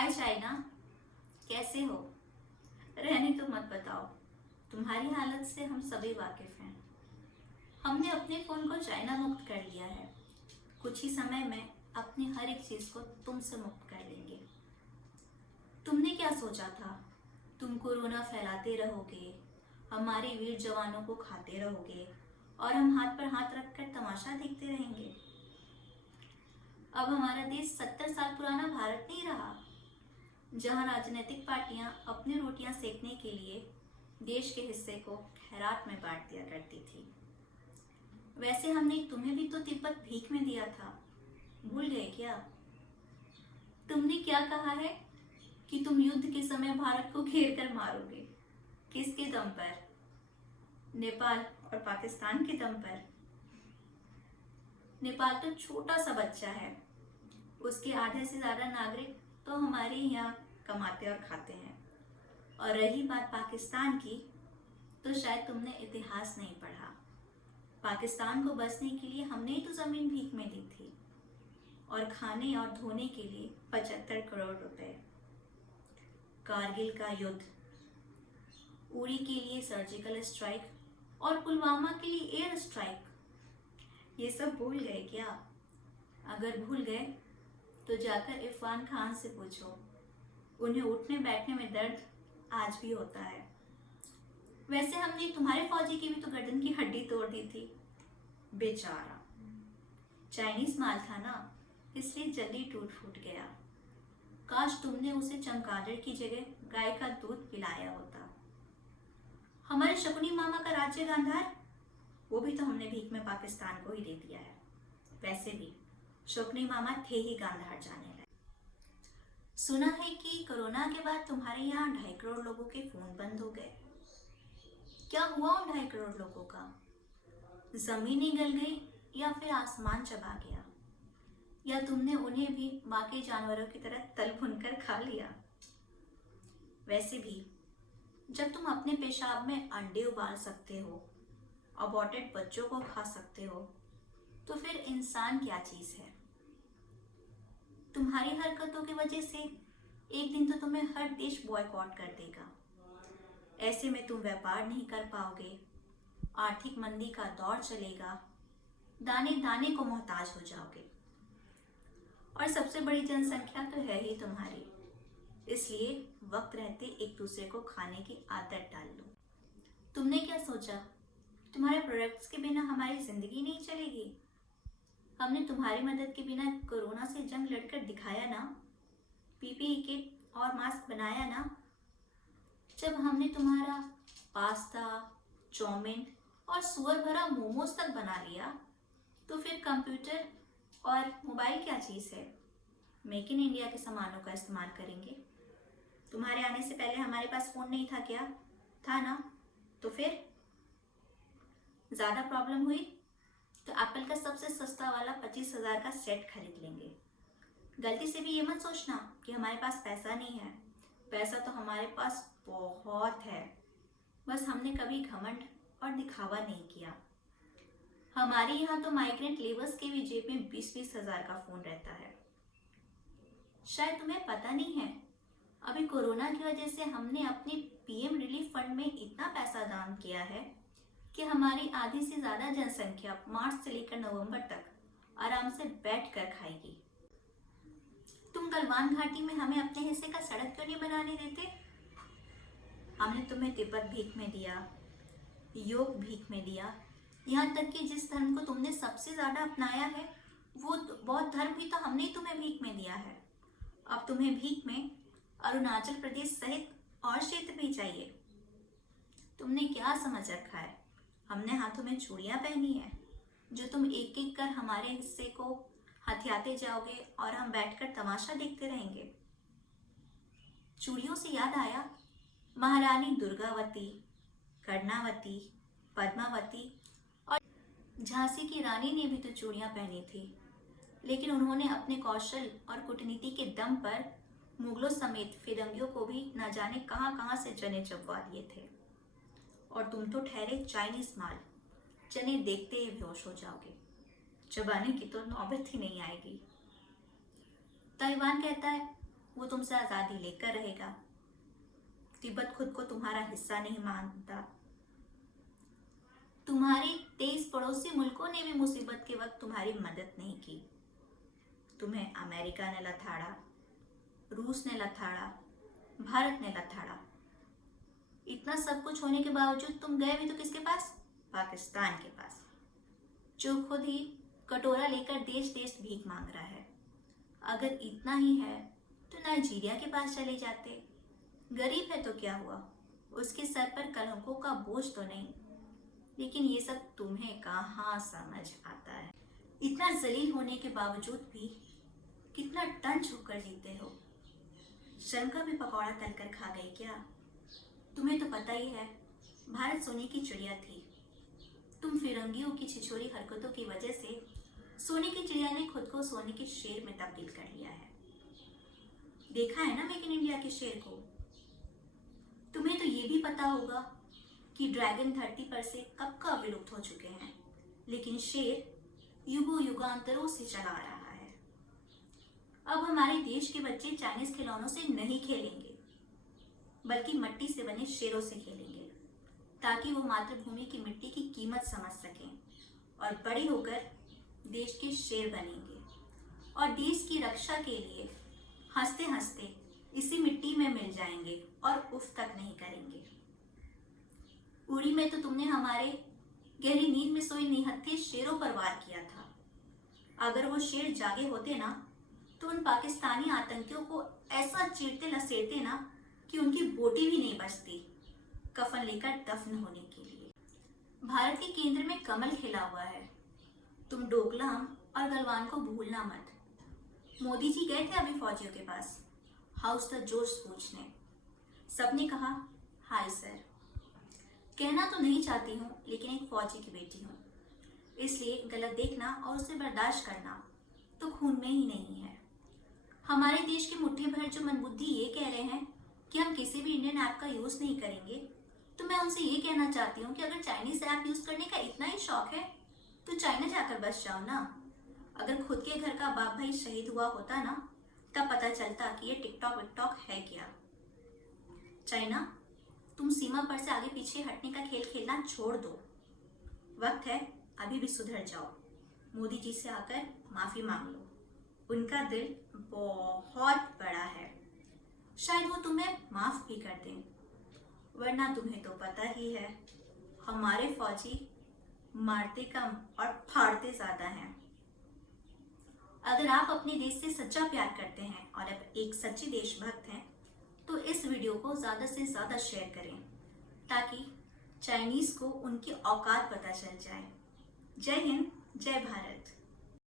हाय China, कैसे हो? रहने तो मत बताओ। तुम्हारी हालत से हम सभी वाकिफ हैं। हमने अपने फ़ोन को चाइना मुक्त कर लिया है। कुछ ही समय में अपनी हर एक चीज़ को तुमसे मुक्त कर लेंगे। तुमने क्या सोचा था? तुम कोरोना फैलाते रहोगे, हमारे वीर जवानों को खाते रहोगे और हम हाथ पर हाथ रखकर तमाशा देखते रहेंगे। अब हमारा देश 70 साल पुराना भारत नहीं रहा, जहां राजनीतिक पार्टियां अपनी रोटियां सेकने के लिए देश के हिस्से को खैरात में बांट दिया करती थी। वैसे हमने तुम्हें भी तो तिब्बत भीख में दिया था, भूल गए क्या? तुमने क्या कहा है कि तुम युद्ध के समय भारत को घेर कर मारोगे? किसके दम पर? नेपाल और पाकिस्तान के दम पर। नेपाल तो छोटा सा बच्चा है, उसके आधे से ज्यादा नागरिक तो हमारे यहाँ कमाते और खाते हैं। और रही बात पाकिस्तान की, तो शायद तुमने इतिहास नहीं पढ़ा। पाकिस्तान को बसने के लिए हमने ही तो जमीन भीख में दी थी, और खाने और धोने के लिए 75 करोड़ रुपए। कारगिल का युद्ध, उरी के लिए सर्जिकल स्ट्राइक और पुलवामा के लिए एयर स्ट्राइक, ये सब भूल गए क्या? अगर भूल गए तो जाकर इरफान खान से पूछो, उन्हें उठने बैठने में दर्द आज भी होता है। वैसे हमने तुम्हारे फौजी की भी तो गर्दन की हड्डी तोड़ दी थी, बेचारा। चाइनीज माल था ना, इसलिए जल्दी टूट फूट गया। काश तुमने उसे चमगादड़ की जगह गाय का दूध पिलाया होता। हमारे शकुनी मामा का राज्य गांधार, वो भी तो हमने भीख में पाकिस्तान को ही दे दिया है। वैसे भी शकुनी मामा थे ही गांधार जाने लगे। सुना है कि कोरोना के बाद तुम्हारे यहाँ 2.5 करोड़ लोगों के फोन बंद हो गए। क्या हुआ उन 2.5 करोड़ लोगों का? जमीन गल गई या फिर आसमान चबा गया, या तुमने उन्हें भी बाकी जानवरों की तरह तल भुनकर खा लिया? वैसे भी जब तुम अपने पेशाब में अंडे उबाल सकते हो, अबॉर्टेड बच्चों को खा सकते हो, तो फिर इंसान क्या चीज है? तुम्हारी हरकतों की वजह से एक दिन तो तुम्हें हर देश बॉयकॉट कर देगा। ऐसे में तुम व्यापार नहीं कर पाओगे, आर्थिक मंदी का दौर चलेगा, दाने दाने को मोहताज हो जाओगे। और सबसे बड़ी जनसंख्या तो है ही तुम्हारी, इसलिए वक्त रहते एक दूसरे को खाने की आदत डाल लो। तुमने क्या सोचा, तुम्हारे प्रोडक्ट्स के बिना हमारी जिंदगी नहीं चलेगी? हमने तुम्हारी मदद के बिना कोरोना से जंग लड़कर दिखाया ना, पीपीई किट और मास्क बनाया ना। जब हमने तुम्हारा पास्ता, चाउमीन और सुअर भरा मोमोज तक बना लिया, तो फिर कंप्यूटर और मोबाइल क्या चीज़ है? मेक इन इंडिया के सामानों का इस्तेमाल करेंगे। तुम्हारे आने से पहले हमारे पास फ़ोन नहीं था क्या? था ना। तो फिर ज़्यादा प्रॉब्लम हुई तो एप्पल का सबसे सस्ता वाला 25,000 का सेट खरीद लेंगे। गलती से भी ये मत सोचना कि हमारे पास पैसा नहीं है। पैसा तो हमारे पास बहुत है, बस हमने कभी घमंड और दिखावा नहीं किया। हमारे यहाँ तो माइग्रेंट लेबर्स के भी जेब में 20-20 हज़ार का फ़ोन रहता है। शायद तुम्हें पता नहीं है, अभी कोरोना की वजह से हमने अपने पीएम रिलीफ फंड में इतना पैसा दान किया है कि हमारी आधी से ज़्यादा जनसंख्या मार्च से लेकर नवंबर तक आराम से बैठ कर खाएगी। तुम गलवान घाटी में हमें अपने हिस्से का सड़क क्यों नहीं बनाने देते? हमने तुम्हें तिब्बत भीख में दिया, योग भीख में दिया, यहाँ तक कि जिस धर्म को तुमने सबसे ज़्यादा अपनाया है, वो बौद्ध धर्म भी तो हमने ही तुम्हें भीख में दिया है। अब तुम्हें भीख में अरुणाचल प्रदेश सहित और क्षेत्र भी चाहिए। तुमने क्या समझ रखा है? हमने हाथों में चूड़ियाँ पहनी है, जो तुम एक एक कर हमारे हिस्से को हथियाते जाओगे और हम बैठकर तमाशा देखते रहेंगे। चूड़ियों से याद आया, महारानी दुर्गावती, कर्णावती, पद्मावती और झांसी की रानी ने भी तो चूड़ियाँ पहनी थी, लेकिन उन्होंने अपने कौशल और कूटनीति के दम पर मुगलों समेत फिरंगियों को भी न जाने कहां कहां से चने चबवा दिए थे। और तुम तो ठहरे चाइनीज माल, चने देखते ही बेहोश हो जाओगे, चबाने की तो नौबत ही नहीं आएगी। ताइवान कहता है वो तुमसे आज़ादी लेकर रहेगा। तिब्बत खुद को तुम्हारा हिस्सा नहीं मानता। तुम्हारे 23 पड़ोसी मुल्कों ने भी मुसीबत के वक्त तुम्हारी मदद नहीं की। तुम्हें अमेरिका ने लथाड़ा, रूस ने लथाड़ा, भारत ने लथाड़ा। इतना सब कुछ होने के बावजूद तुम गए भी तो किसके पास? पाकिस्तान के पास, जो खुद ही कटोरा लेकर देश देश भीख मांग रहा है। अगर इतना ही है तो नाइजीरिया के पास चले जाते। गरीब है तो क्या हुआ, उसके सर पर कलंकों का बोझ तो नहीं। लेकिन ये सब तुम्हें कहाँ समझ आता है। इतना जलील होने के बावजूद भी कितना टंच होकर जीते हो। शर्म का भी पकौड़ा तलकर खा गई क्या? तुम्हें तो पता ही है, भारत सोने की चिड़िया थी। तुम फिरंगियों की छिछोरी हरकतों की वजह से सोने की चिड़िया ने खुद को सोने के शेर में तब्दील कर लिया है। देखा है ना मेक इन इंडिया के शेर को। तुम्हें तो ये भी पता होगा कि ड्रैगन धरती पर से कब का विलुप्त हो चुके हैं, लेकिन शेर युगों युगांतरों से चला आ रहा है। अब हमारे देश के बच्चे चाइनीज खिलौनों से नहीं खेलेंगे, बल्कि मिट्टी से बने शेरों से खेलेंगे, ताकि वो मातृभूमि की मिट्टी की कीमत समझ सकें और बड़े होकर देश के शेर बनेंगे और देश की रक्षा के लिए हंसते हंसते इसी मिट्टी में मिल जाएंगे और उफ तक नहीं करेंगे। उड़ी में तो तुमने हमारे गहरी नींद में सोए निहत्थे शेरों पर वार किया था। अगर वो शेर जागे होते ना तो उन पाकिस्तानी आतंकियों को ऐसा चीरते लसेरते ना कि उनकी बोटी भी नहीं बचती कफन लेकर दफन होने के लिए। भारत के केंद्र में कमल खिला हुआ है। तुम डोकलाम और गलवान को भूलना मत। मोदी जी गए थे अभी फौजियों के पास हाउस द जोश पूछने। सबने कहा हाय सर। कहना तो नहीं चाहती हूँ, लेकिन एक फौजी की बेटी हूँ, इसलिए गलत देखना और उसे बर्दाश्त करना तो खून में ही नहीं है। हमारे देश के मुट्ठी भर जो मनबुद्धि ये कह रहे हैं कि हम किसी भी इंडियन ऐप का यूज़ नहीं करेंगे, तो मैं उनसे ये कहना चाहती हूँ कि अगर चाइनीज़ ऐप यूज़ करने का इतना ही शौक है तो चाइना जाकर बस जाओ ना। अगर खुद के घर का बाप भाई शहीद हुआ होता ना, तब पता चलता कि ये टिकटॉक विकटॉक है क्या। चाइना, तुम सीमा पर से आगे पीछे हटने का खेल खेलना छोड़ दो। वक्त है, अभी भी सुधर जाओ। मोदी जी से आकर माफ़ी मांग लो। उनका दिल बहुत बड़ा है, शायद वो तुम्हें माफ़ भी कर दें। वरना तुम्हें तो पता ही है, हमारे फौजी मारते कम और फाड़ते ज़्यादा हैं। अगर आप अपने देश से सच्चा प्यार करते हैं और अब एक सच्चे देशभक्त हैं, तो इस वीडियो को ज़्यादा से ज़्यादा शेयर करें ताकि चाइनीज़ को उनकी औकात पता चल जाए। जय हिंद, जय भारत।